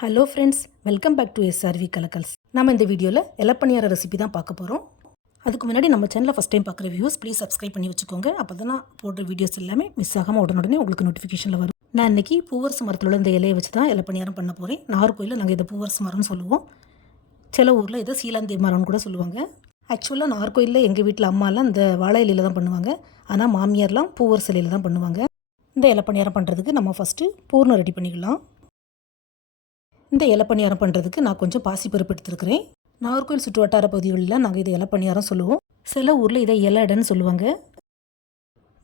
Hello friends welcome back to SRV Kalakkals நம்ம இந்த வீடியோவில் இலப்பணியார ரெசிபி தான் பார்க்க போகிறோம் அதுக்கு முன்னாடி நம்ம சேனலில் ஃபஸ்ட் டைம் பார்க்குற வியூஸ் ப்ளீஸ் சப்ஸ்கிரைப் பண்ணி வச்சுக்கோங்க. அப்போ தான் நான் போடுற வீடியோஸ் எல்லாமே மிஸ் ஆகாமல் உடனுடனே உங்களுக்கு நோட்டிஃபிகேஷனில் வரும். நான் இன்றைக்கி பூவரசு மரத்தில் உள்ள இந்த இலையை வச்சு தான் இலப்பணியாரம் பண்ண போகிறேன் நாகர்கோயிலில் நாங்கள் இதை பூவரசு மரம்னு சொல்லுவோம். சில ஊரில் இதை சீலாந்தி மரம்னு கூட சொல்லுவாங்க. ஆக்சுவலாக நாகர்கோயிலில் எங்கள் வீட்டில் அம்மாலாம் இந்த வாழை இலையில் தான் பண்ணுவாங்க. ஆனால் மாமியார்லாம் பூவரசு இலையில் தான் பண்ணுவாங்க. இந்த இலப்பணியாரம் பண்ணுறதுக்கு நம்ம ஃபஸ்ட்டு பூர்ணம் ரெடி பண்ணிக்கலாம். இந்த இலப்பணியாரம் பண்ணுறதுக்கு நான் கொஞ்சம் பாசிப்பருப்பு எடுத்துருக்கிறேன். நாகர்கோவில் சுற்று வட்டார பகுதிகளில் நாங்கள் இதை இலப்பணியாரம் சொல்லுவோம். சில ஊரில் இதை இலடன்னு சொல்லுவாங்க.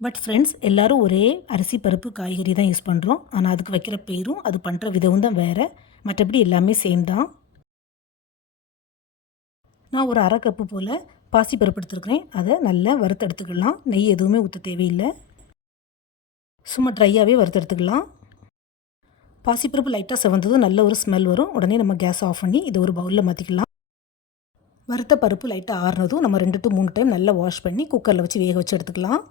பட் ஃப்ரெண்ட்ஸ் எல்லாரும் ஒரே அரிசி பருப்பு காய்கறி தான் யூஸ் பண்ணுறோம் ஆனால் அதுக்கு வைக்கிற பேரும் அது பண்ணுற விதமும் தான் வேறு. மற்றபடி எல்லாமே சேம் தான். நான் ஒரு அரை கப்பு போல் பாசிப்பருப்பு எடுத்துருக்கிறேன். அதை நல்லா வறுத்தெடுத்துக்கலாம் நெய் எதுவுமே ஊற்ற தேவையில்லை. சும்மா ட்ரையாகவே வறுத்தெடுத்துக்கலாம் பாசிப்பருப்பு லைட்டாக செவந்ததும் நல்ல ஒரு ஸ்மெல் வரும். உடனே நம்ம கேஸ் ஆஃப் பண்ணி இதை ஒரு பவுலில் மாற்றிக்கலாம் வறுத்த பருப்பு லைட்டாக ஆறுனதும் நம்ம ரெண்டு டு மூணு டைம் நல்லா வாஷ் பண்ணி குக்கரில் வச்சு வேக வச்சு எடுத்துக்கலாம்.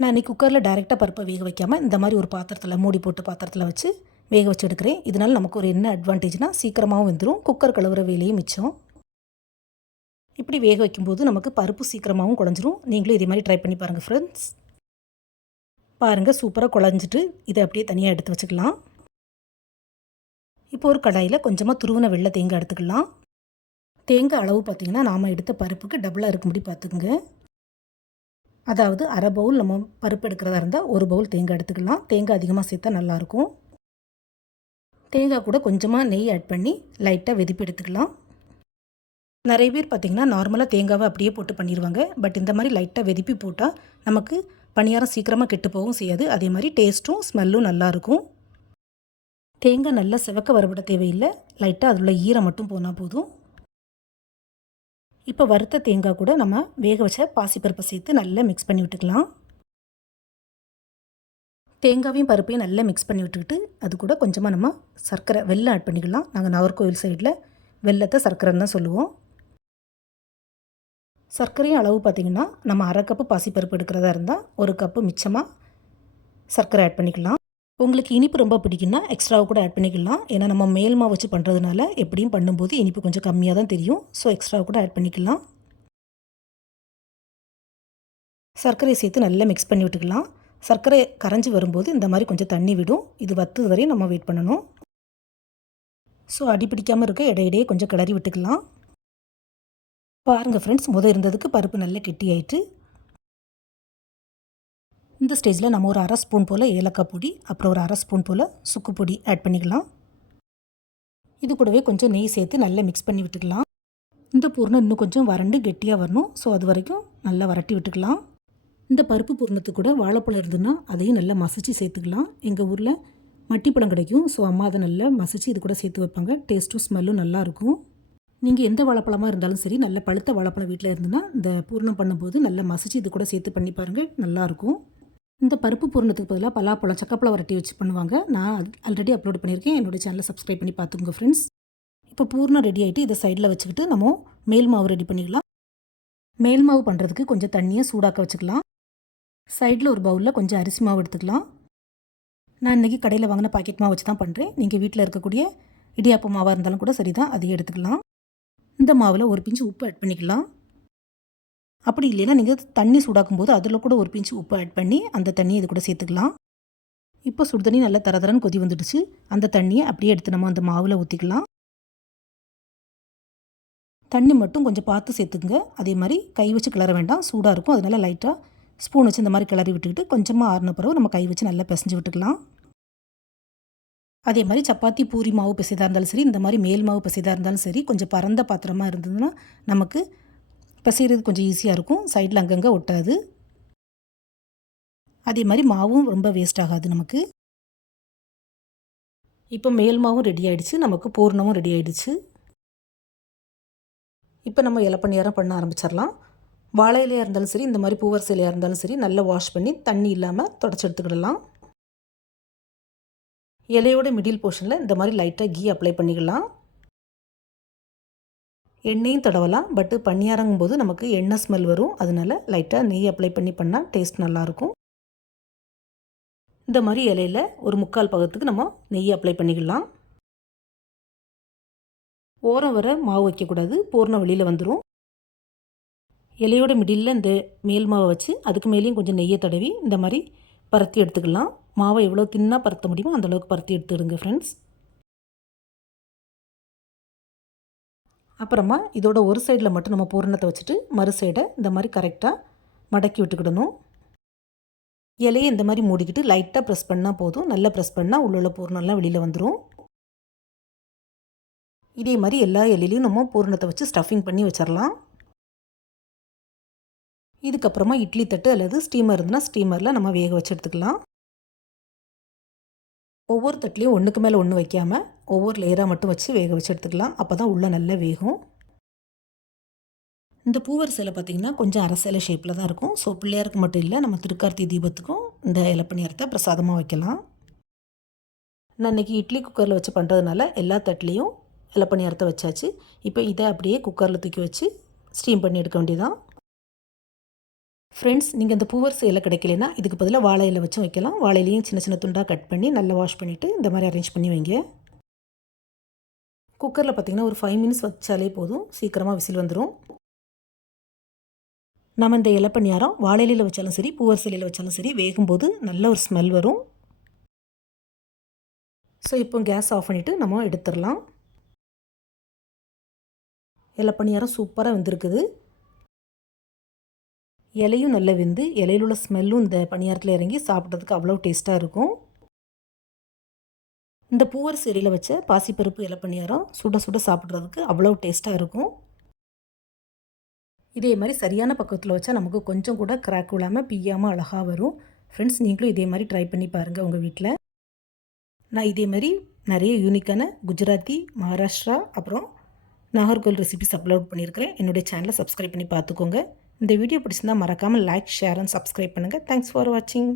நான் இன்றைக்கி குக்கரில் டைரெக்டாக பருப்பை வேக வைக்காமல் இந்த மாதிரி ஒரு பாத்திரத்தில் மூடி போட்டு பாத்திரத்தில் வச்சு வேக வச்சு எடுக்கிறேன். இதனால் நமக்கு ஒரு என்ன அட்வான்டேஜ்னால் சீக்கிரமாகவும் வந்துடும் குக்கர் கழுவுற வேலையும் மிச்சம். இப்படி வேக வைக்கும்போது நமக்கு பருப்பு சீக்கிரமாகவும் குழஞ்சிரும் நீங்களும் இதே மாதிரி ட்ரை பண்ணி பாருங்கள் ஃப்ரெண்ட்ஸ் பாருங்கள் சூப்பராக குழஞ்சிட்டு. இதை அப்படியே தனியாக எடுத்து வச்சுக்கலாம். இப்போ ஒரு கடாயில் கொஞ்சமாக துருவன வெள்ளை தேங்காய் எடுத்துக்கலாம். தேங்காய் அளவு பார்த்திங்கன்னா நாம் எடுத்த பருப்புக்கு டபுளாக இருக்கும்படி பார்த்துக்குங்க. அதாவது அரை பவுல் நம்ம பருப்பு எடுக்கிறதா இருந்தால் ஒரு பவுல் தேங்காய் எடுத்துக்கலாம். தேங்காய் அதிகமாக சேர்த்தா நல்லாயிருக்கும். தேங்காய் கூட கொஞ்சமாக நெய் ஆட் பண்ணி லைட்டாக வெதிப்பு எடுத்துக்கலாம். நிறைய பேர் பார்த்திங்கன்னா நார்மலாக தேங்காவை அப்படியே போட்டு பண்ணிடுவாங்க பட் இந்த மாதிரி லைட்டாக வெதிப்பி போட்டால் நமக்கு பணியாரம் சீக்கிரமாக கெட்டு போகவும் செய்யாது. அதே மாதிரி டேஸ்ட்டும் ஸ்மெல்லும் நல்லாயிருக்கும் தேங்காய் நல்லா செவக்க வரவிட தேவையில்லை. லைட்டாக அதில் உள்ள ஈரம் மட்டும் போனால் போதும். இப்போ வறுத்த தேங்காய் கூட நம்ம வேக வச்ச பாசிப்பருப்பை சேர்த்து நல்லா மிக்ஸ் பண்ணி விட்டுக்கலாம். தேங்காவையும் பருப்பையும் நல்லா மிக்ஸ் பண்ணி விட்டுக்கிட்டு அது கூட கொஞ்சமாக நம்ம சர்க்கரை வெள்ளம் ஆட் பண்ணிக்கலாம். நாங்கள் நாகர்கோவில் சைடில் வெள்ளத்தை சர்க்கரைன்னு தான் சொல்லுவோம். சர்க்கரையும் அளவு பார்த்திங்கன்னா நம்ம அரை கப்பு பாசிப்பருப்பு எடுக்கிறதா இருந்தால் ஒரு கப்பு மிச்சமாக சர்க்கரை ஆட் பண்ணிக்கலாம். உங்களுக்கு இனிப்பு ரொம்ப பிடிக்குன்னா எக்ஸ்ட்ராவை கூட ஆட் பண்ணிக்கலாம். ஏன்னா நம்ம மேல்மா வச்சு பண்ணுறதுனால எப்படியும் பண்ணும்போது இனிப்பு கொஞ்சம் கம்மியாக தான் தெரியும். ஸோ எக்ஸ்ட்ராவை கூட ஆட் பண்ணிக்கலாம். சர்க்கரையை சேர்த்து நல்லா மிக்ஸ் பண்ணி விட்டுக்கலாம். சர்க்கரை கரைஞ்சி வரும்போது இந்த மாதிரி கொஞ்சம் தண்ணி விடும். இது வத்து வரையும் நம்ம வெயிட் பண்ணணும். ஸோ அடி பிடிக்காமல் இருக்க இடையிடையே கொஞ்சம் கிளறி விட்டுக்கலாம். பாருங்கள் ஃப்ரெண்ட்ஸ் முத இருந்ததுக்கு பருப்பு நல்லா கெட்டி ஆயிட்டு இந்த ஸ்டேஜில் நம்ம ஒரு அரை ஸ்பூன் போல் ஏலக்காய் பொடி அப்புறம் ஒரு அரை ஸ்பூன் போல் சுக்கு பொடி ஆட் பண்ணிக்கலாம். இது கூடவே கொஞ்சம் நெய் சேர்த்து நல்லா மிக்ஸ் பண்ணி விட்டுக்கலாம். இந்த பூர்ணம் இன்னும் கொஞ்சம் வறண்டு கெட்டியாக வரணும். ஸோ அது வரைக்கும் நல்லா வரட்டி விட்டுக்கலாம். இந்த பருப்பு பூர்ணத்துக்கு கூட வாழைப்பழம் இருந்ததுன்னா அதையும் நல்லா மசிச்சு சேர்த்துக்கலாம். எங்கள் ஊரில் மட்டிப்பழம் கிடைக்கும். ஸோ அம்மா அதை நல்லா மசிச்சு இது கூட சேர்த்து வைப்பாங்க. டேஸ்ட்டும் ஸ்மெல்லும் நல்லாயிருக்கும் நீங்கள் எந்த வாழைப்பழமாக இருந்தாலும் சரி நல்ல பழுத்த வாழைப்பழம் வீட்டில் இருந்ததுன்னா இந்த பூர்ணம் பண்ணும்போது நல்லா மசிச்சு இது கூட சேர்த்து பண்ணி பாருங்கள் நல்லாயிருக்கும் இந்த பருப்பு பூர்ணத்துக்கு பதிலாக பலாப்பழம் சக்கப்பழம் வரட்டி வச்சு பண்ணுவாங்க. நான் ஆல்ரெடி அப்லோட் பண்ணியிருக்கேன். என்னோடய சேனலை சப்ஸ்கிரைப் பண்ணி பார்த்துக்கோங்க ஃப்ரெண்ட்ஸ் இப்போ பூர்ணம் ரெடி ஆகிட்டு இதை சைடில் வச்சுக்கிட்டு நம்ம மேல் மாவு ரெடி பண்ணிக்கலாம். மேல் மாவு பண்ணுறதுக்கு கொஞ்சம் தண்ணியை சூடாக்க வச்சுக்கலாம். சைடில் ஒரு பவுலில் கொஞ்சம் அரிசி மாவு எடுத்துக்கலாம். நான் இன்றைக்கி கடையில் வாங்கின பாக்கெட் மாவு வச்சு தான் பண்ணுறேன் நீங்கள் வீட்டில் இருக்கக்கூடிய இடியாப்ப மாவாக இருந்தாலும் கூட சரி தான் அதையே எடுத்துக்கலாம். இந்த மாவில் ஒரு பிஞ்சு உப்பு ஆட் பண்ணிக்கலாம். அப்படி இல்லைன்னா நீங்கள் தண்ணி சூடாக்கும் போது அதில் கூட ஒரு பிஞ்சு உப்பு ஆட் பண்ணி அந்த தண்ணியை இது கூட சேர்த்துக்கலாம். இப்போ சுடு தண்ணி நல்லா தர தரன்னு கொதி வந்துடுச்சு. அந்த தண்ணியை அப்படியே எடுத்து நம்ம அந்த மாவில் ஊற்றிக்கலாம் தண்ணி மட்டும் கொஞ்சம் பார்த்து சேர்த்துக்குங்க. அதே மாதிரி கை வச்சு கிளற வேண்டாம். சூடாக இருக்கும். அதனால லைட்டாக ஸ்பூன் வச்சு இந்த மாதிரி கிளறி விட்டுக்கிட்டு கொஞ்சமாக ஆறின பிறகு நம்ம கை வச்சு நல்லா பிசைஞ்சு விட்டுக்கலாம். அதே மாதிரி சப்பாத்தி பூரி மாவு பிசைதாக இருந்தாலும் சரி இந்த மாதிரி மேல் மாவு பிசைதாக இருந்தாலும் சரி கொஞ்சம் பரந்த பாத்திரமாக இருந்ததுன்னா நமக்கு பிசைகிறது கொஞ்சம் ஈஸியாக இருக்கும். சைடில் அங்கங்கே ஒட்டாது. அதே மாதிரி மாவும் ரொம்ப வேஸ்ட் ஆகாது நமக்கு. இப்போ மேல் மாவும் ரெடி ஆகிடுச்சு நமக்கு பூர்ணமும் ரெடி ஆகிடுச்சு இப்போ நம்ம இலப்பணியாரம் பண்ண ஆரம்பிச்சிடலாம். வாழை இலையாக இருந்தாலும் சரி இந்த மாதிரி பூவரசு இலையாக இருந்தாலும் சரி நல்லா வாஷ் பண்ணி தண்ணி இல்லாமல் தொடச்சி எடுத்துக்கிடலாம். இலையோட மிடில் போர்ஷனில் இந்த மாதிரி லைட்டாக கீ அப்ளை பண்ணிக்கலாம். எண்ணெயும் தடவலாம் பட்டு பனியாரங்கும் போது நமக்கு எண்ணெய் ஸ்மெல் வரும். அதனால் லைட்டாக நெய் அப்ளை பண்ணி பண்ணால் டேஸ்ட் நல்லாயிருக்கும் இந்த மாதிரி இலையில் ஒரு முக்கால் பக்கத்துக்கு நம்ம நெய் அப்ளை பண்ணிக்கலாம். ஓரம் வர மாவு வைக்கக்கூடாது. பூர்ணம் வெளியில் வந்துடும் இலையோட மிடில் இந்த மேல் மாவை வச்சு அதுக்கு மேலேயும் கொஞ்சம் நெய்யை தடவி இந்த மாதிரி பருத்தி எடுத்துக்கலாம். மாவை எவ்வளோ தின்னாக பருத்த முடியுமோ அந்தளவுக்கு பருத்தி எடுத்துடுங்க ஃப்ரெண்ட்ஸ் அப்புறமா இதோட ஒரு சைடில் மட்டும் நம்ம பூரணத்தை வச்சுட்டு மறு சைடை இந்த மாதிரி கரெக்டாக மடக்கி விட்டுக்கிடணும். இலையை இந்த மாதிரி மூடிக்கிட்டு லைட்டாக ப்ரெஸ் பண்ணால் போதும். நல்லா ப்ரெஸ் பண்ணால் உள்ள உள்ள பூரணம்லாம் வெளியில் வந்துடும் இதே மாதிரி எல்லா இலையிலையும் நம்ம பூரணத்தை வச்சு ஸ்டஃபிங் பண்ணி வச்சிடலாம். இதுக்கப்புறமா இட்லி தட்டு அல்லது ஸ்டீமர் இருந்ததுன்னா ஸ்டீமரில் நம்ம வேக வச்சு எடுத்துக்கலாம். ஒவ்வொரு தட்லேயும் ஒன்றுக்கு மேலே ஒன்று வைக்காமல் ஒவ்வொரு லேயராக மட்டும் வச்சு வேக வச்சு எடுத்துக்கலாம். அப்போ தான் உள்ளே நல்லா வேகும். இந்த பூவரிசையில் பார்த்திங்கன்னா கொஞ்சம் அரசியலை ஷேப்பில் தான் இருக்கும். ஸோ பிள்ளையாருக்கு மட்டும் இல்லை நம்ம திருக்கார்த்தி தீபத்துக்கும் இந்த இலப்பணியாரத்தை பிரசாதமாக வைக்கலாம். நான் இன்றைக்கி இட்லி குக்கரில் வச்சு பண்ணுறதுனால எல்லா தட்டுலேயும் இலப்பணியாரத்தை வச்சாச்சு. இப்போ இதை அப்படியே குக்கரில் தூக்கி வச்சு ஸ்டீம் பண்ணி எடுக்க வேண்டியதான் ஃப்ரெண்ட்ஸ் நீங்கள் இந்த பூவரசு இலை கிடைக்கலனா இதுக்கு பதிலாக வாழை இலை வச்சும் வைக்கலாம். வாழையிலையும் சின்ன சின்ன துண்டாக கட் பண்ணி நல்லா வாஷ் பண்ணிவிட்டு இந்த மாதிரி அரேஞ்ச் பண்ணி வைங்க. குக்கரில் பார்த்திங்கன்னா ஒரு ஃபைவ் மினிட்ஸ் வச்சாலே போதும். சீக்கிரமாக விசில் வந்துடும் நம்ம இந்த இலப்பணியாரம் வாழையிலையில் வச்சாலும் சரி பூவரிசையில் வச்சாலும் சரி வேகும்போது நல்ல ஒரு ஸ்மெல் வரும். ஸோ இப்போ கேஸ் ஆஃப் பண்ணிவிட்டு நம்ம எடுத்துடலாம். இலப்பணியாரம் சூப்பராக வந்திருக்குது. இலையும் நல்லா வெந்து இலையில் உள்ள ஸ்மெல்லும் இந்த பணியாரத்தில் இறங்கி சாப்பிட்றதுக்கு அவ்வளோ டேஸ்ட்டாக இருக்கும். இந்த பூவர் செடியில் வச்ச பாசிப்பருப்பு இலப்பணியாரம் சுட சுட சாப்பிட்றதுக்கு அவ்வளோ டேஸ்ட்டாக இருக்கும். இதே மாதிரி சரியான பக்கத்தில் வச்சா நமக்கு கொஞ்சம் கூட கிராக் விழாமல் பிய்யாமல் அழகாக வரும். ஃப்ரெண்ட்ஸ் நீங்களும் இதே மாதிரி ட்ரை பண்ணி பாருங்கள் உங்கள் வீட்டில் நான் இதே மாதிரி நிறைய யூனிக்கான குஜராத்தி மகாராஷ்டிரா அப்புறம் நாகர்கோவில் ரெசிபிஸ் அப்லோட் பண்ணியிருக்கிறேன். என்னுடைய சேனலை சப்ஸ்கிரைப் பண்ணி பார்த்துக்கோங்க. இந்த வீடியோ பிடிச்சிருந்தால் மறக்காமல் லைக் ஷேர் அண்ட் சப்ஸ்கிரைப் பண்ணுங்கள் தேங்க்ஸ் ஃபார் வாட்சிங்